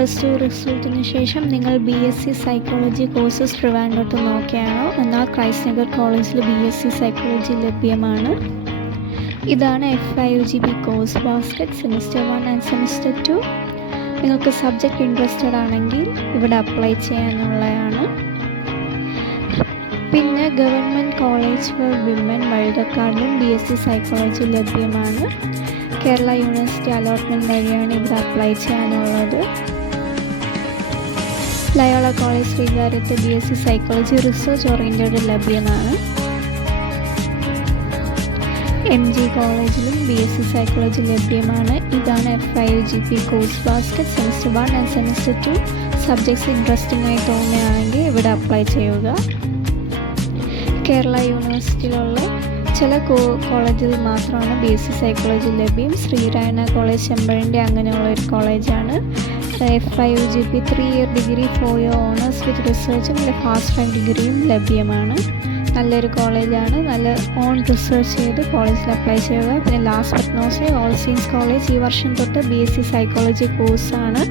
+2 റിസൾട്ടിന് ശേഷം നിങ്ങൾ BSc psychology courses ട്രിവാൻഡ്രത്ത് നോക്കുകയാണോ എന്നാൽ ക്രൈസ്റ്റ് നഗർ കോളേജിൽ BSc സൈക്കോളജി ലഭ്യമാണ്. ഇതാണ് FIUGP course basket semester 1 and semester 2. നിങ്ങൾക്ക് സബ്ജക്റ്റ് ഇൻട്രസ്റ്റഡ് ആണെങ്കിൽ ഇവിടെ അപ്ലൈ ചെയ്യാനുള്ളതാണ്. പിന്നെ ഗവൺമെൻറ് കോളേജ് ഫോർ വിമൻ വഴുതക്കാടിലും BSc സൈക്കോളജി ലഭ്യമാണ്. കേരള യൂണിവേഴ്സിറ്റി അലോട്ട്മെൻറ്റ് വഴിയാണ് ഇവിടെ അപ്ലൈ ചെയ്യാനുള്ളത്. ലയോള കോളേജ് ശ്രീകാര്യത്ത് BSc സൈക്കോളജി റിസർച്ച് ഓറിയൻറ്റഡ് ലഭ്യമാണ്. MG കോളേജിലും BSc സൈക്കോളജി ലഭ്യമാണ്. ഇതാണ് FIUGP course basket semester 1 and semester 2. Subjects interesting ആയി തോന്നുകയാണെങ്കിൽ ഇവിടെ അപ്ലൈ ചെയ്യുക. കേരള യൂണിവേഴ്സിറ്റിയിലുള്ള ചില കോളേജിൽ മാത്രമാണ് BSc സൈക്കോളജി ലഭ്യം. ശ്രീരായണ കോളേജ് ചെമ്പഴന്തി അങ്ങനെയുള്ള ഒരു കോളേജാണ്. FIUGP 3 year degree 4 year honours with റിസർച്ചും ഫാസ്റ്റ് ട്രാക്ക് ഡിഗ്രിയും ലഭ്യമാണ്. നല്ലൊരു കോളേജാണ്. നല്ല ഓൺ റിസർച്ച് ചെയ്ത് കോളേജിൽ അപ്ലൈ ചെയ്യുക. പിന്നെ last but not All Saints College ഈ വർഷം തൊട്ട് BSc സൈക്കോളജി കോഴ്സാണ്